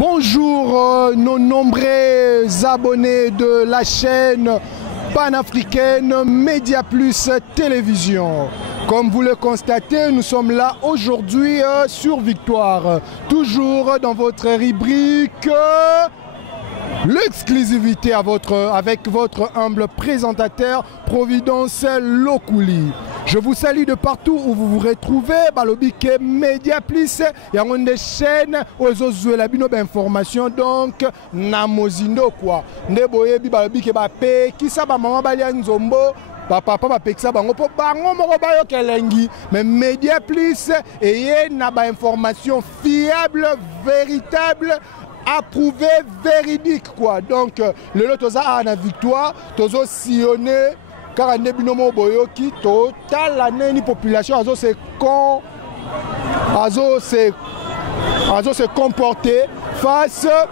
Bonjour nos nombreux abonnés de la chaîne panafricaine Média Plus Télévision. Comme vous le constatez, nous sommes là aujourd'hui sur Victoire. Toujours dans votre rubrique l'exclusivité avec votre humble présentateur Providence Lokouli. Je vous salue de partout où vous vous retrouvez. Balobike Média Plus, il y a une chaîne où vous avez d'informations donc namozindo quoi. Ndeboye bi balobike ba pe kisa ba mama balia nzombo. Papa pekisa bango po bango moko bayo kelengi mais Média Plus et na ba information fiable, véritable, approuvé, véridique quoi. Donc le lotoza a na victoire, tozo sillonné car on est binomo boyoki total la population azo se comporter face à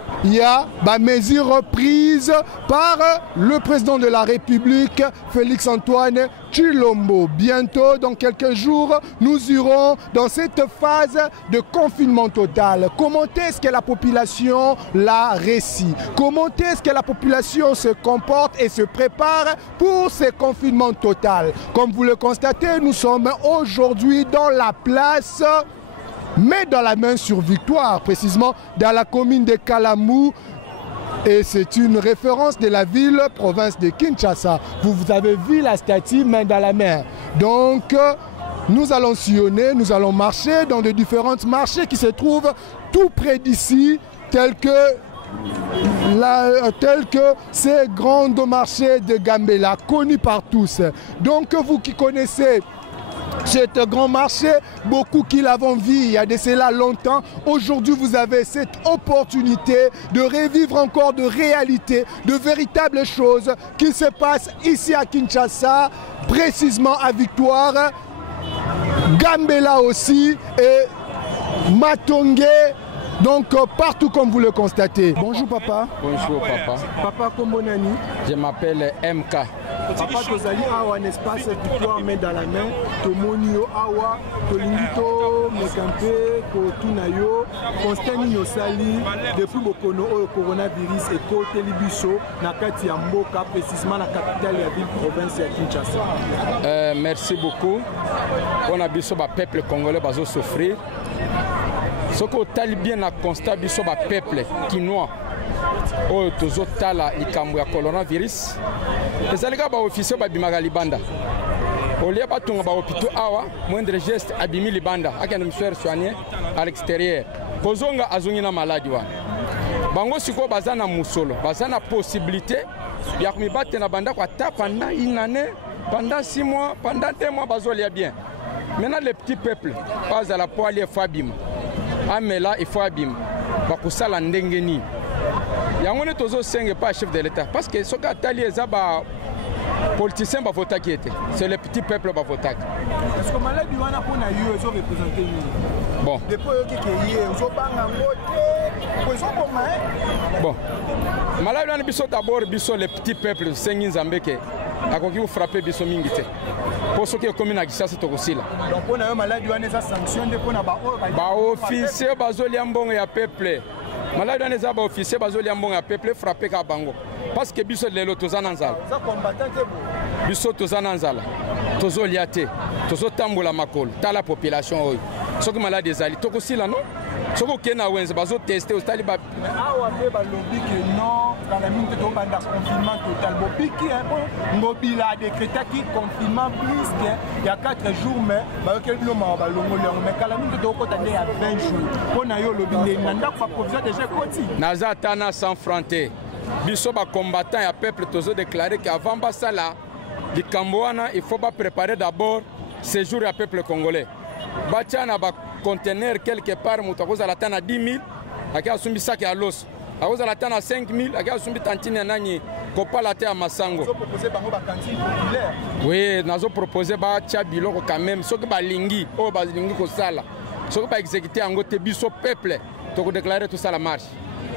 la mesure prise par le président de la République, Félix Antoine Tshilombo. Bientôt, dans quelques jours, nous irons dans cette phase de confinement total. Comment est-ce que la population la récit? Comment est-ce que la population se comporte et se prépare pour ce confinement total? Comme vous le constatez, nous sommes aujourd'hui dans la place mais dans la main sur Victoire, précisément dans la commune de Kalamou. Et c'est une référence de la ville, province de Kinshasa. Vous avez vu la statue main dans la main. Donc, nous allons sillonner, nous allons marcher dans de différents marchés qui se trouvent tout près d'ici, tels que ces grands marchés de Gambela, connus par tous. Donc, vous qui connaissez cet grand marché, beaucoup qui l'avons vu il y a de cela longtemps. Aujourd'hui, vous avez cette opportunité de revivre encore de réalité, de véritables choses qui se passent ici à Kinshasa, précisément à Victoire, Gambela aussi et Matongé. Donc partout comme vous le constatez. Bonjour papa. Bonjour papa. Papa Kombonani. Je m'appelle MK. Papa Tozali Awa un espace Victoire main dans la main. Tomonio Awa, Tolingito, Mekampe, Kotunayo, Constant Yosali, depuis Bokono coronavirus et côté Libiso, Nakati Mboka, précisément la capitale de la ville province de Kinshasa. Merci beaucoup. On a biso ba peuple congolais bazo souffrir. Ce que tu bien à constat biso ba peuple kinois o tozo tala likambo ya coronavirus ezalika ba officier ba bimaka libanda olia batunga ba hôpital awa moindre geste abimi libanda akende me faire soigner à l'extérieur kozonga azungi na maladie wa bango siko bazana musolo bazana possibilité ya kumibate na banda kwa ta pendant une année, pendant 6 mois, pendant 2 mois bazolia bien. Maintenant les petits peuples pas à la poilie fabim amela il faut abim bakusala ndengeni yangone tozo senge pas chef de l'état parce que soka tali ezaba politicien ba vota qui était c'est le petit peuple ba vota est-ce que maladi wana pona yo ezo représenter ni bon depuis yo ki ye ozo banga ngote ko ezo boma bon maladi wana biso d'abord biso le petit peuple sengi nzambe ke akoki frapper biso mingi te pour ce qui est commun à Kinshasa tokosila donc on a maladi wana za sanction de pona ba officier bazoli ambongo ya peuple maladi wana za ba officier bazoli ambongo ya peuple frapper ka bango parce que biso lelo tozana nzala za combattant te bo biso tozana nzala tozolia te tozotambola makolo tala population oyo soki maladi ezali tokosila non soko kena wenze bazo tester au stade ba awa pe ba lobby que non dans la minute to banda confinement total bopiki ngobila décréter qui confinement plus que il y a 4 jours mais ba ke bilo ma ba longolo mais kala minute to ko tande ya 20 jours pona yo lobby ne nda kwa provision déjà koti naza tana sans frontière biso ba combattant ya peuple tozo déclarer qu'avant basala likambo wana il faut pas préparer d'abord séjour ya peuple congolais batiana ba conteneur quelque part mutakoza la tana 10 000 akia sumbi sac ya los akoza la tana 5 000 akia sumbi tantine nani kopa la te ya masango zo proposer bango ba cantine populaire oui nazo proposer ba tia biloko quand même soki ba lingi o ba lingi ko sala soki ba exécuter ango te biso peuple to ko déclarer tout ça la marche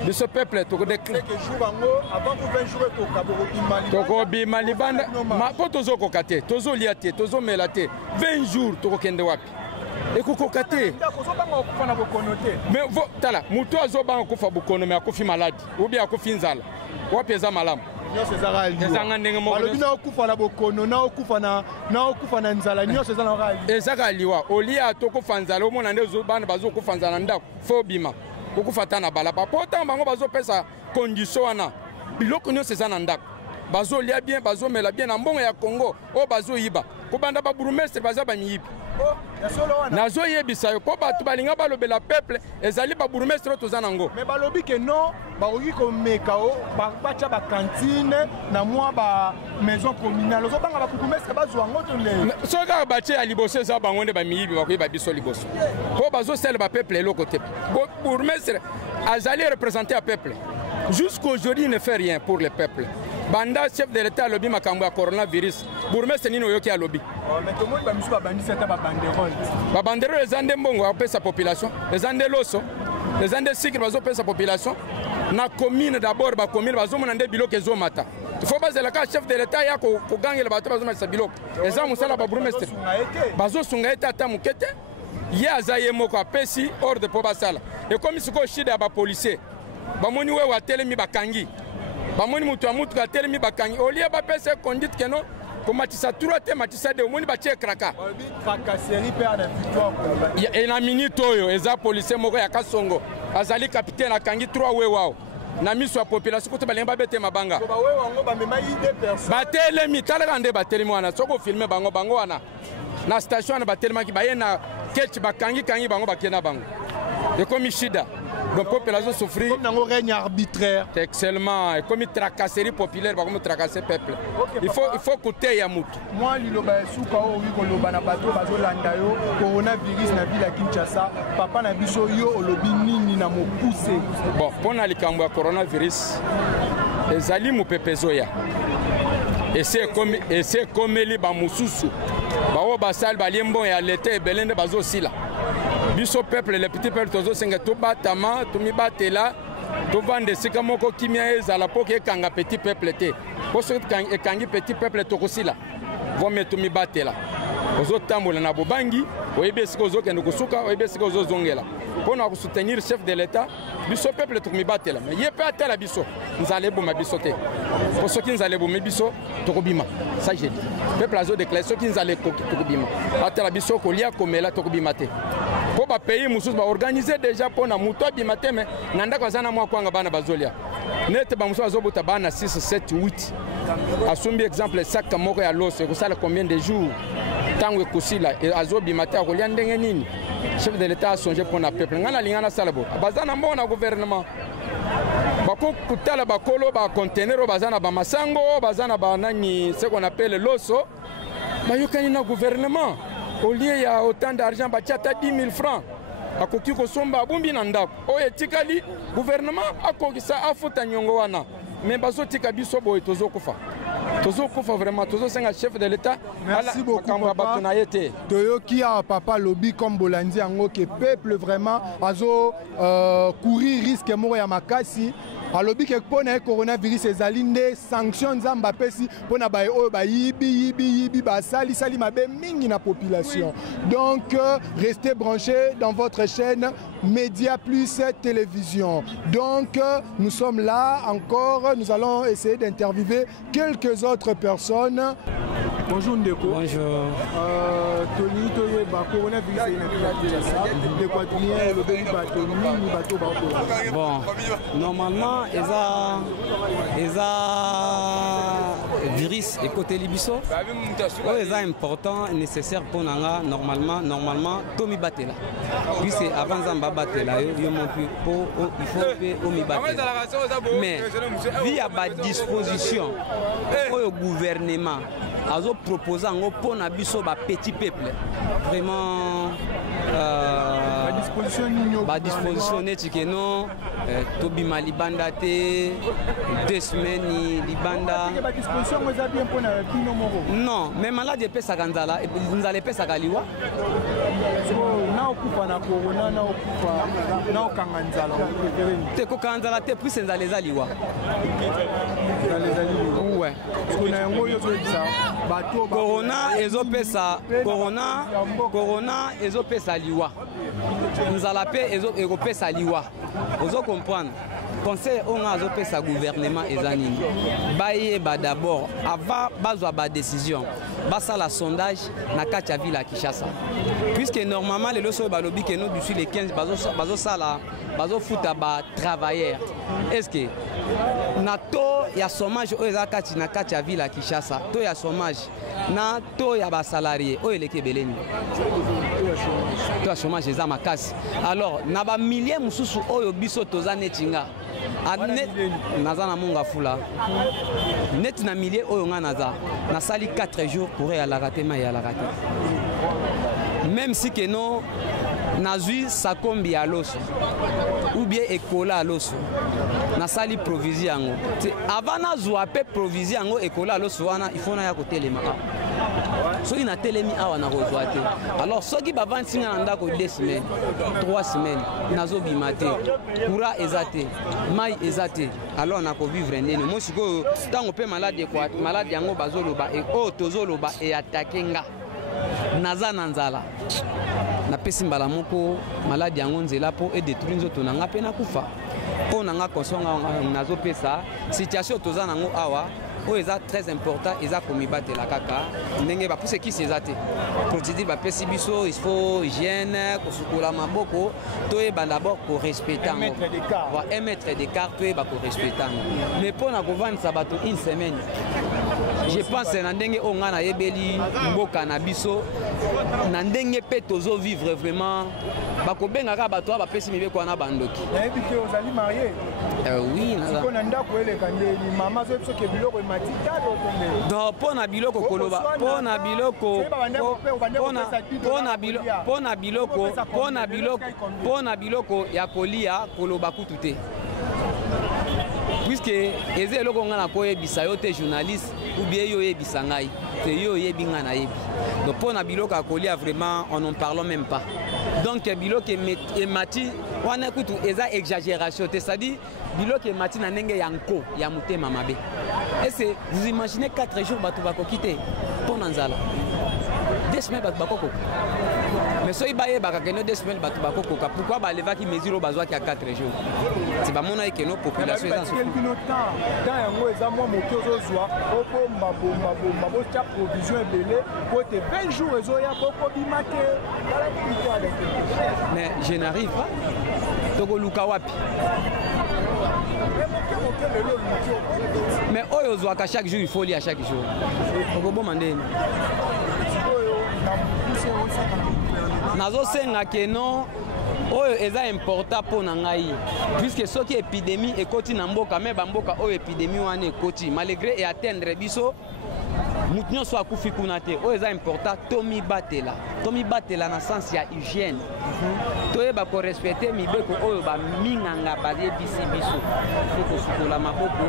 biso peuple to ko déclarer que jour bango avant pour 20 jours to kaboro bimali to ko bimali banda ma po tozo ko kate tozo liate tozo melate 20 jours to ko kende wapi ekokoka te mais tala moto azobanga kufa bokono mais akufi maladi ou bien akufi nzala wapi eza malamu ezanga ndenge mokokufa na bokono naokufa na nzala nyonso ezaka liwa olia tokufa nzala omona nde bana bazokufa nzala na ndako fo bima kokufa ta na balaba po ntango bango bazopesa condition wana biloko nyonso eza na ndako bazolia bien bazomela bien na mbongo ya Congo oyo bazoyiba kobanda baburumestre baza bamiyibi nazoyebisa yo mpo bato balinga balobela peuple ezali baburumestre oyo toza nango me balobi ke non bakoki komeka o batya bakantine na mwa bamaison communale ozobanga baburumestre bazwa yango to nde soki kaka batie ya liboso eza bango nde bamiyibi bakoyeba biso liboso mpo bazosala bapeuple eloko te burumestre azali représente ya peuple jusqu'aujourd'hui il ne fait rien pour le peuple banda chef de l'état lobby makambo ya coronavirus bourgmestre nini oyoki ya lobby babanderole eza nde mbongo apesa population eza nde loso eza nde sikre bazopesa population na commune d'abord bacommune bazomona nde biloko ezomata ifo bazela ka chef de l'état ya kogangela bato bazomatisa biloko eza mosala babourgmestre bazosunga ete ata moke te ye aza ye moko apesi ordre mpo basala ekomi sikoyo shida ya bapolisier bamoni wewe atelemi bakangi bamoni mutu ya mutuka atelemi bakangi olie bapesa conduite keno komatisa trois te matisa de omoni batie kraka na minute oyo eza policier moko ya Kasongo azali capitaine akangi 3 we wao na miso ya population kote balinga babete mabanga batelemi talaka nde batelemi wana soko filme bango wana na station wana batelemaki baye na ketch bakangi bango bakena bango ekomi shida. Donc, la population souffre. Comme dans un règne arbitraire. Excellent. Et comme une tracasserie populaire, comme tracasser le peuple. Okay, il faut coûter Yamout. Moi, je suis coronavirus na ville à Kinshasa. Papa na biso yo olobi nini na mo poussé. Bon, pour na likambo coronavirus, ezali mu pepezoya. Et c'est comme les bamususu. Bao basal balimbo ya l'été belende bazo sila. Biso peuple le petit peuple tozo senga to batama to mi batela to vande sika moko kimia ezala poke kanga petit peuple te. Poso kangi petit peuple to kosila. Vome to mi batela. Ozo tambola na bobangi, oyebi sika ozo kende kusuka, oyebi sika ozo zongela. Pona ko soutenir chef de l'état, biso peuple to mi batela. Mais ye pe atela biso, nzale boma biso te. Poso ki nzale boma biso to kobima. Ça j'ai dit. Peuple azo déclarer soki nzale to kobima. Atela biso ko lia komela to kobima te. Pour les pays mususu ba organiser déjà pour na muto bimate mais nanda kwa sana mwa kwanga bana bazolia net ba mususu azobota bana 6 7 8 asumbi exemple saka moko ya loso ko sala combien de jours tango kusila azobimate akolia ndenge nini chef de l'état a songé pour na peuple ngana lingana salabo bazana mbona gouvernement bako kutala bakolo ba conteneur bazana ba masango bazana ba nani ce qu'on appelle loso bayokani na gouvernement. Au lieu il y a autant d'argent, il y a 10 000 francs. A koki ko somba bumbi na ndako. Oye tikali gouvernement akokisa afuta nyongo wana. Mais bazo tika biso boy tozo kufa. Tozo kufa vraiment tozo senga chef de l'état. Merci beaucoup papa. Toyoki a papa lobby comme Bolandi ango que peuple vraiment azo courir risque moko ya makasi. Alobi ke pona coronavirus ezali nde sanction nzamba pesi pona ba oyo ba yibi ba sali mabe mingi na population. Donc restez branchés dans votre chaîne Média Plus Télévision. Donc nous sommes là encore, nous allons essayer d'interviewer quelques autres personnes. Bonjour Ndeko. Bonjour. Tony Toye ba coronavirus bon, normalement eza virus et côté libiso. C'est important nécessaire pour nanga normalement Tomi batela. Puis c'est avant zamba batela il faut omi batela. Mais via ba disposition au gouvernement azo proposer ngo pona biso ba petit peuple vraiment ba disposition netikeno tobima libanda te 2 semaines libanda non mais malade pesa kanzala nzale pesa kaliwa na okufa na corona na okufa na okanganzala te kokanzala te puis nzala eza liwa ouais kuna yango yo tobisa bato corona ezopesa liwa nzala pe ekopesa liwa ozo comprendre conseil on a azopesa gouvernement eza nini bayeba d'abord avant bazwa ba décision basala sondage na kati ya ville ya Kinshasa puisque normalement les loso balobi que nous d'ici les 15 bazofuta ba travailleurs est-ce que na to ya chômage oyo eza kati na kati ya ville ya Kinshasa to ya chômage na to ya ba salarié oyo eleki ebeleni to ya chômage eza makasi alors na ba milliers mususu oyo biso toza netinga naza na monga fula net na milliers oyo nga naza nasali 4 jours pour eyalaka te ma eyalaka te même si que non nazwi sakombi ya loso ou bien ekola ya loso nasali provision yango avant nazwa pe provision yango ekola ya loso wana il faut na ya kotelema soki natelemi awa nakozwa te alors soki bavandi nga na ndako 2 semaines 3 semaines nazobima te courant eza te mai eza te alors nakovivre ndeni mo sikoyo ntango mpe malade yango bazoloba oyo tozoloba eatake nga naza na nzala napesi mbala moko malade yango nzela mpo edétruire nzoto na nga mpe nakufa mpo na nga konsonga nazopesa situation toza nango awa oyo eza très important eza komibatela kaka ndenge bapuse kisi eza te procédure bapesi biso il faut hygiène kosukola maboko toyeba d'abord korespecte yango 1 mètre d'écart toyeba korespecte yango mais mpo na kovandisa bato 1 semaine je pense na ndenge oyo nga nayebeli mboka na biso na ndenge mpe tozovivre vraiment bakobengaka bato oyo bapesi mibeko wana bandoki nayebi te ozali marie oui mpo na ndako eleka ndeni mama azoyebi soki biloko emati talo tombe donc mpo na biloko koloba mpo na biloko ya kolia koloba kutu te puisque eza eloko nga na koyebisa yo te journaliste ou bien yo oyebisa ngai te yo oyebi nga nayebi donc mpo na biloko ya kolia vraiment on n'en parlons même pas donc biloko emati wana kutu eza exagération te c'est-à-dire biloko emati na ndenge ya nko ya motema mabe ese vous imaginez 4 jours bato bakoki te mpo na nzala 2 semaines bato bakokoka mais soki bayebaka keno 2 semaines bato bakokoka pourquoi balevaki mesure oyo bazwaki ya 4 jours ti bamona ekeno population eza yango eza mwa moke ozozwa obombabomba botya provision ebele po te 20 jours ezoya bokobima te mais je n'arrive pas tokoluka wapi mais oyo ozwaka chaque jour il faut lire chaque jour okoboma ndeni nazosenga keno oyo eza important mpo na ngai puisque soki épidémie ekoti na mboka me bamboka oyo épidémie wana ekoti malgré eatteindre biso mutu nyonso akufi kuna te oyo eza important tomibatela na sens ya hygiène toyeba korespecte mibeko oyo baminganga bayebisi biso fo kosukola maboko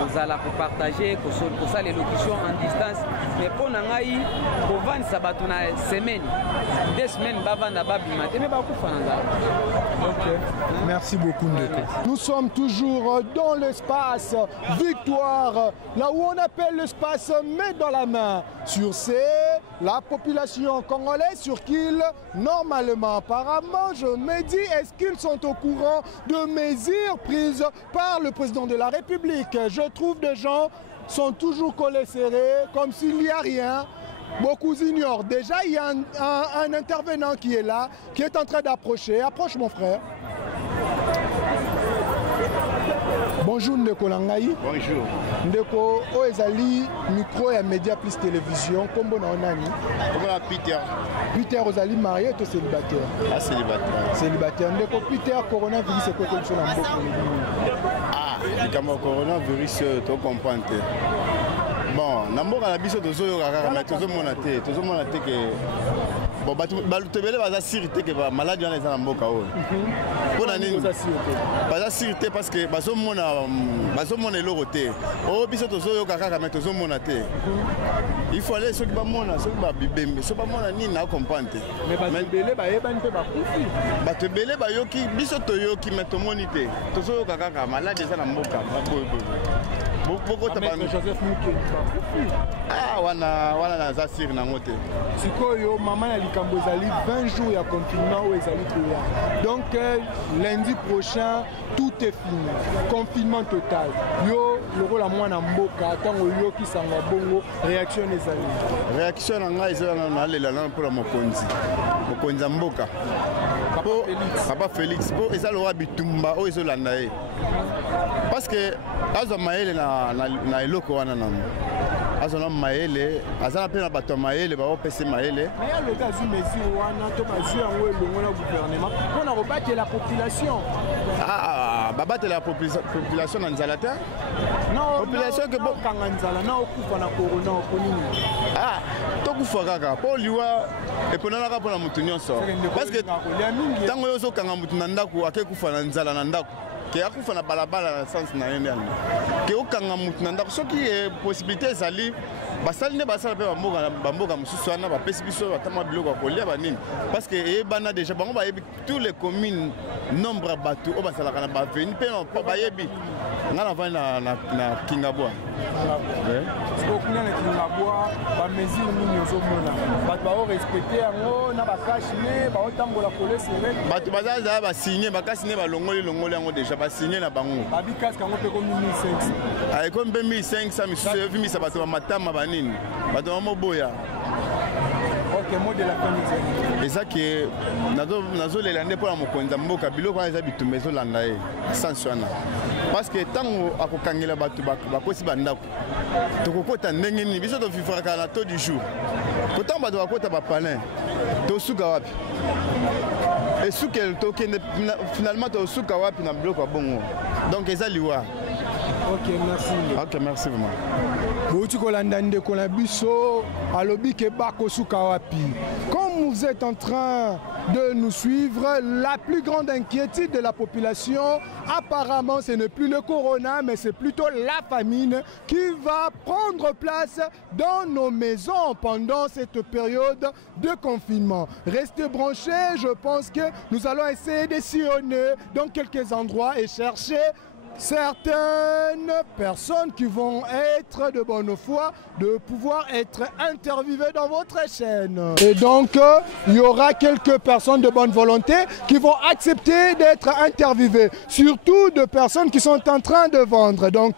kozala kopartage kosala élocution en distance mais mpo na ngai kovandisa bato na semaine 2 semaines bavanda babima te me bakufa na nzala. Merci beaucoup Ndeko. Nous sommes toujours dans l'espace Victoire, là où on appelle l'espace main dans la main. Sur la population congolaise, sur qui normalement, apparemment, je me dis, est-ce qu'ils sont au courant de mesures prises par le président de la République? Je trouve des gens sont toujours collés serrés, comme s'il n'y a rien. Beaucoup ignorent. Déjà, il y a un intervenant qui est là, qui est en train d'approcher. Approche mon frère. Bonjour Ndeko Langai. Bonjour. Ndeko, Oezali, micro et média plus télévision. Comment on a dit? Comment Peter? Peter Ozali marié ou célibataire? Ah, célibataire. Célibataire. Ndeko Peter, coronavirus, c'est quoi comme ça dans le Ah, comme coronavirus, tu comprends. Bon, namboka na biso tozoyoka kaka mais tozomona te que bon balutebele baza sirité que ba maladie wana eza na mboka oyo pona nini baza sirité parce que bazomona eloko te oyo biso tozoyoka kaka mais tozomona te il faut aller soki bamona soki babibembe soki bamona nini na comprendre te mais bato ebele bayebani mpe bakufi bato ebele bayoki biso toyoki mais tomoni te tozoyoka kaka maladie eza na mboka wana naza siri nango te sikoyo mama na likambo ezali 20 jours ya confinement oyo ezali koya donc lundi prochain tout est fini confinement total yo lokola mwana mboka ntango oyokisanga bongo réaction ezali réaction na ngai ezala nalela nano mpona mokonzi ya mboka papa Félix po eza lokola bitumba oyo ezolanda ye parce que azwa mayele na eloko wana nano azwa na mayele aza na mpe na bato ya mayele baopesa mayele mais alobi azwi mesure wana to bazwi yango elongo na gouvernement mpona kobatela population babatela ya population na nzala te population ke bokanga nzala na okufa na corona okonini tokufa kaka mpo liwa eponanaka mpona motu nyonso parce que ntango oyo ozokanga motu na ndako ake kufa na nzala na ndako ke akufa na balabala na sens na ye ndeni ke okanga motu na ndako soki possibilité ezali basali nde basala mpe bamboka mosusu wana bapesi biso batama biloko ya kolia banini parce que eyebana déjà bango bayebi tous les communes nombre ya bato oyo basalaka na baveni mpe bayebi nga na vani na Kingabwa okuna na Kingabwa bamesure nini ozomona bato baorespecte yango na bakashine baotambola kole serene bato bazazala basigne bakasine balongoli yango déjà basigne na bango babikasika yango mpe komi 1500 ekomi mpe 1500 misusu evimisa bato bamatama banini bato bamoboya eza ke nazolela nde mpona mokonzi ya mboka biloko wana eza bitumba ezolanda ye sansi wana parce que ntango akokangela bato bakosi bandako tokokota ndenge nini biso tofifaka na taux du jour kotango bato bakota bapalin tosuka wapi esukele tokende finalement tosuka wapi na biloko ya bongo donc eza liwa. Ok, merci. Ok, merci vraiment. Comme vous êtes en train de nous suivre, la plus grande inquiétude de la population, apparemment ce n'est plus le corona, mais c'est plutôt la famine qui va prendre place dans nos maisons pendant cette période de confinement. Restez branchés, je pense que nous allons essayer de sillonner dans quelques endroits et chercher certaines personnes qui vont être de bonne foi de pouvoir être interviewées dans votre chaîne. Et donc, il y aura quelques personnes de bonne volonté qui vont accepter d'être interviewées, surtout de personnes qui sont en train de vendre. Donc,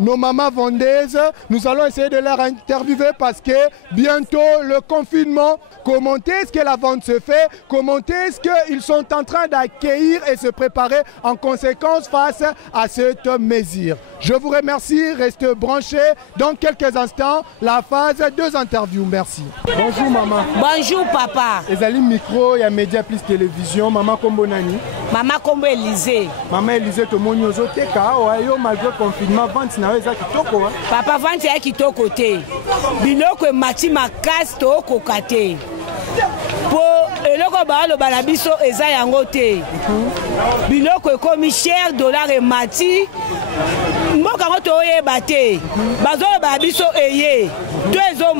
nos mamans vendeuses, nous allons essayer de les interviewer parce que bientôt le confinement, comment est-ce que la vente se fait, comment est-ce qu'ils sont en train d'accueillir et se préparer en conséquence face à cette mesure. Je vous remercie, restez branchés. Dans quelques instants, la phase 2 interviews. Merci. Bonjour maman. Bonjour papa. Ezali micro, il y a Média Plus Télévision. Maman Kombo Nani. Maman Kombo Élisée. Maman Élisée, tout le monde nous a été malgré le confinement, vente na eza kitoko. Papa vente ya kitoko te. Biloko mati makasi to kokate. Po eloko baalo balabiso eza yango te. Biloko ekomi cher dollar et mati. Mboka ngo toyeba te. Bazo balabiso eye. To ezo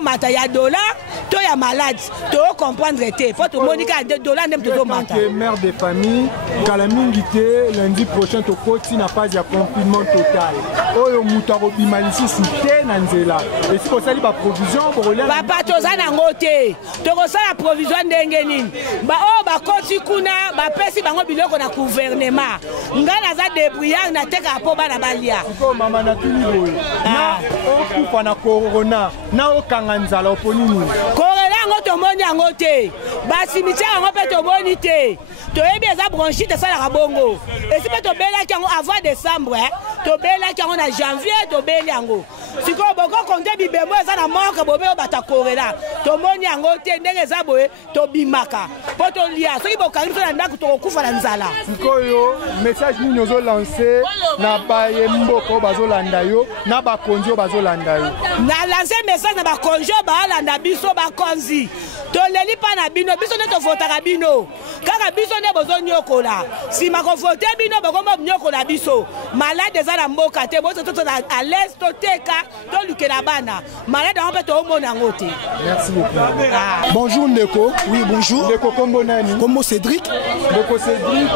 mata ya dollar, to ya malade. To comprendre te. Faut to monika de dollar nem to mata. Mère de famille, kalamingi te lundi prochain to koti na phase ya confinement total. Oyo mutaro bimalisi soute na nzela. Et si kosali ba provision pour le papa toza nango te. To kosala provision ndenge nini. Ba o ba koti kuna ba pesi bango biloko na gouvernement. Ngana za débrouillard na teka po bana balia. Ko mama na tuni boy. Na okufa na corona na okanga nzala oponini. Corona ngo to moni yango te. Ba cimetière ngo pe to moni te. To yebi eza bronchite sala ka bongo. Et si pe to bela ki yango avant décembre, to bela ki yango na janvier to bela yango. Siko boko konte bibemo eza na moka bobe bata corona. To moni yango te ndenge eza boye to bimaka. Po to lia soki bokangi to na ndako to kokufa na nzala. Siko yo message nini ozo lancer na baye mboko bazo landa yo na bakonzi bazo landa yo. Na lancer message na bakonzi balanda biso bakonzi. To toleli pa na bino biso nde tofotaka bino kaka biso nde bozonyokola nsima kofote bino bokomba nyokola biso malade eza na mboka te boso toto à l'aise toteka tolukela bana malade yango mpe toomona yango te. Merci beaucoup. Bonjour Ndeko. Oui, bonjour. Ndeko kombo nani? Kombo Cédric. Ndeko Cédric.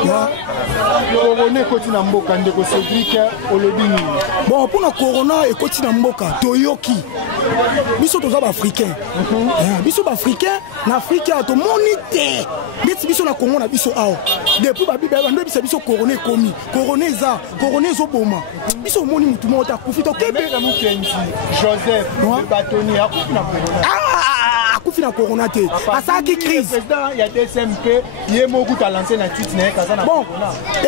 Corona ekoti na mboka Ndeko Cédric olobi nini? Bon, pour na corona ekoti na mboka toyoki. Biso toza ba africain. Biso ba africain na Afrika to monite. Ndeti biso na Congo na biso awa. Depuis ba biba ndo biso corona ekomi. Corona ezo boma. Biso moni mutu mota kufi to kebe Mukenzi Joseph le bâtonnier akufi na corona. Akufi na corona te. Asaki crise. Président ya DSMP yemo kuta lancer na tweet na kazana. Bon,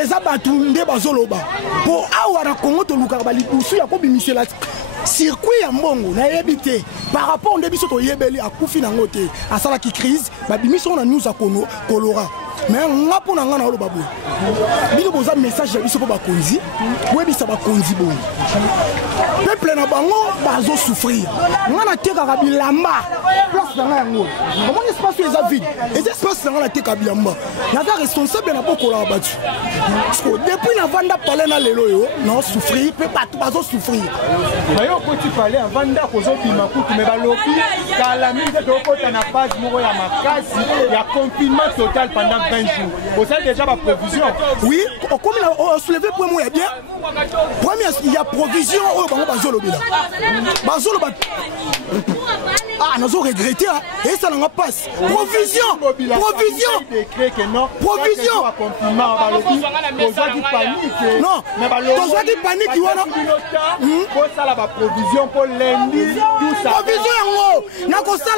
eza batu nde bazoloba. Po awa na Congo to luka ba libusu ya ko bimisela circuit ya mbongo na yebite par rapport nde biso to yebeli akufi na ngote. Asala ki crise ba bimiso na news akono kolora. Mais nga pona nga na oloba boy. Bino boza message ya biso po bakonzi, webisa bakonzi boy. Peuple na bango bazo souffrir. Nga na teka ka bilamba. Place na nga yango. Comment espace les vide? Et espace na nga na teka bilamba. Na za responsable na boko la batu. Parce que depuis na vanda parler na lelo yo, na souffrir, pe pas bazo souffrir. Mais yo ko tu parler avant nda ko zo bima kutu me balobi kala mingi to kota na phase moko ya makasi ya confinement total pendant 20 jours. Vous avez déjà ma provision? Oui, comme on a soulevé pour moi, bien. Premier, il y a provision au Bazolo. Bazolo. Ah, nous avons regretté, et ça n'en passe. Provision. Non, besoin de panique, ça la provision pour lundi, tout ça. Provision, n'a pas ça,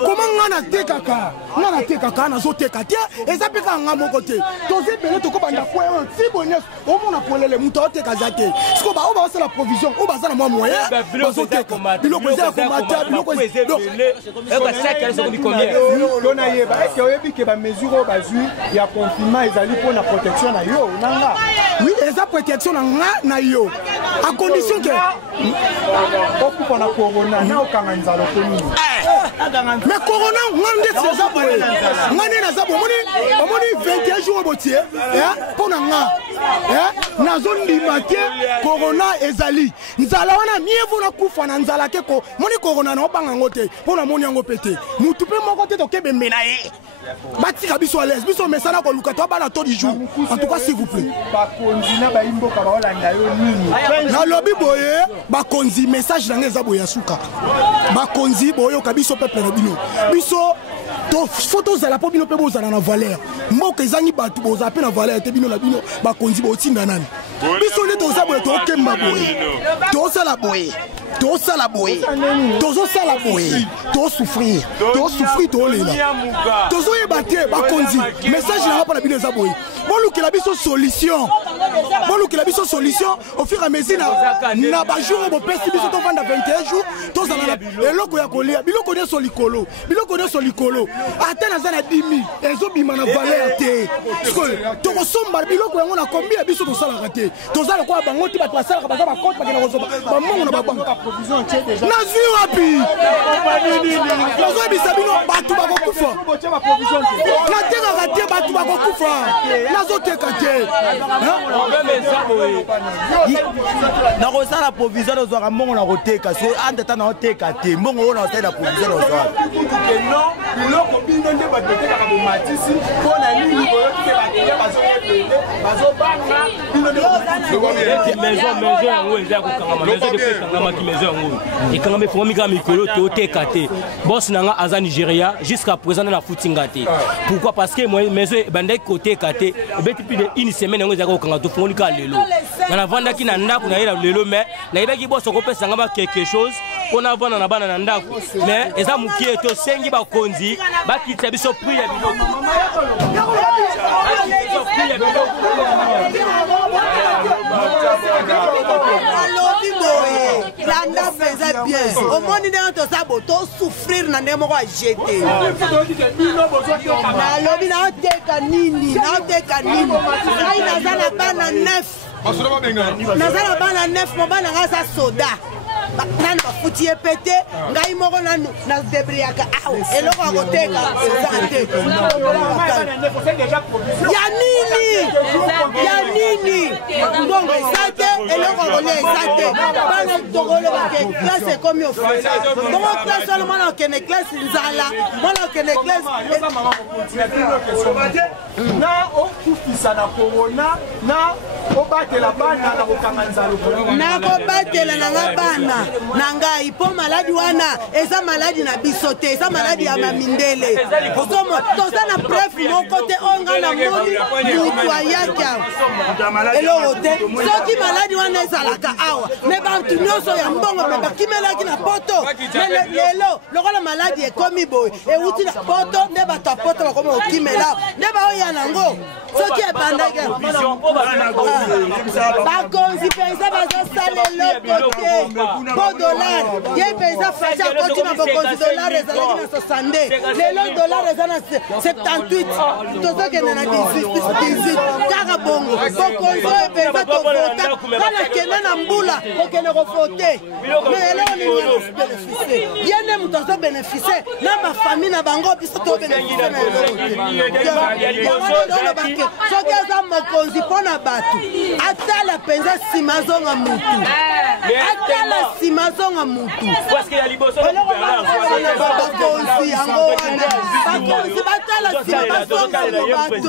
comment on a été caca? On a été caca, on a sauté caca, et ça peut faire un bon côté. Tous ces bébés, tu comprends, si bonheur, on a pour les moutons, tu es casé. Ce qu'on va faire la provision, on va faire la moyen. Bilo kozela komata bilo kozela lona yeba est-ce oyebi ke ba mesure bazui ya confinement ezali pour la protection na yo nanga. Oui, eza protection na yo à condition que okupa na corona na okanga nzalo komini. Mais corona ngande c'est boye ngande na zabo moni 21 jours botier pour nga na zone limate corona ezali nzala wana mievu na kufa na nzala ke ko moni corona na obanga ngote pour na moni yango pété mutu pe moko te to kebe menaye batika biso à l'aise biso mesana ko luka to bana to du jour en tout cas s'il vous plaît bakonzi na baimboka baolanda yo nini na lobi boye bakonzi message na ngeza boya suka bakonzi boyo kabiso peuple na bino biso to photos za la po bino pe bozana na valeur mboka ezangi batu boza pe na valeur te bino na bino bakonzi botinda nani biso ne toza boye to kemba boye to sala boye to souffrir to lela tozo yebate bakonzi message na pa na bino za boye bolukela biso solution au fur et à mesure na ba jour bo pesi biso to vanda 21 jours to zana eloko ya kolia biloko ne solikolo ata na zana 10 000 ezo bima na valeur te to ko somba biloko yango na combien biso to sala raté to zala ko bango ti ba to sala ka ba ba compte ba na ko soba ba mongo na ba provision tie déjà na zui wapi nazo bisa bino batu ba ko kufa na teka raté batu ba ko kufa nazo teka te na kosala provision ozwaka mbongo na koteka so andeta na oteka te mbongo oyo na osala provision ozwaka non biloko bino nde batekaka bomatisi mpona nini boyoki bazobanga bino nde maison yango eza kokangama maison de pekangamaki maison yango ekangama efongami kaka mikolo toteka te boss nanga aza Nigeria jusqu'à présent na futinga te pourquoi parce que maison ebandaki koteka te ebeti plus de une semaine yango ezaka kokanga tofongoli kaka lelo na navandaki na ndako na ye na lelo mais nayebaki boso kopesanga ba quelque chose mpona avanda na bana na ndako mais eza mokie tosengi bakonzi bakitisa biso prix ya biloko alobi boye landa mpenza bien omoni ndenge toza bo tosouffrir na ndenge moko ajete nalobi naoteka nini ngai naza na bana 9 mobana nga aza soda nanu bafuti ye pete ngai moko nanu nadebriaka awa eloko ya koteka eza te ya nini mbongo eza te eloko ya kolia eza te bana tokolo bake klase ekomi ofele bongo klase wana mwana okende klase nzala mwana okende klase na okufisa na korona na obatela bana na kokanga nzalo nakobatela nanga bana na ngai mpo maladi wana eza maladi na biso te eza maladi ya bamindele toza na preuve moko te oyo ngai namoni mutu ayaki awa eloko te soki maladi wana ezalaka awa me bantu nyonso ya mbongo mpe bakimelaki na poto lelo lokola maladi ekomi boye euti na poto nde bato ya poto bakomi kokimela nde baoya nango soki ebandaki bakonzi mpenza bazosala eloko te po dollar ye mpenza faci akoti na bokonzi dollar ezalaki na 62 lelo dollar eza na 78 tozokende na 18 kaka bongo bokonzi oyo mpenza tofota kana kende na mbula kokende kofote me eloko nini beneficie ye nde moto azobeneficie na bafamille na bango biso tobeneficie na eloko te yango soki aza mokonzi mpo na bato atala mpenza nsima azonga mutu atala nsima azonga mutu bakonzi yango wana bakonzi batala nsima bazonga mo bato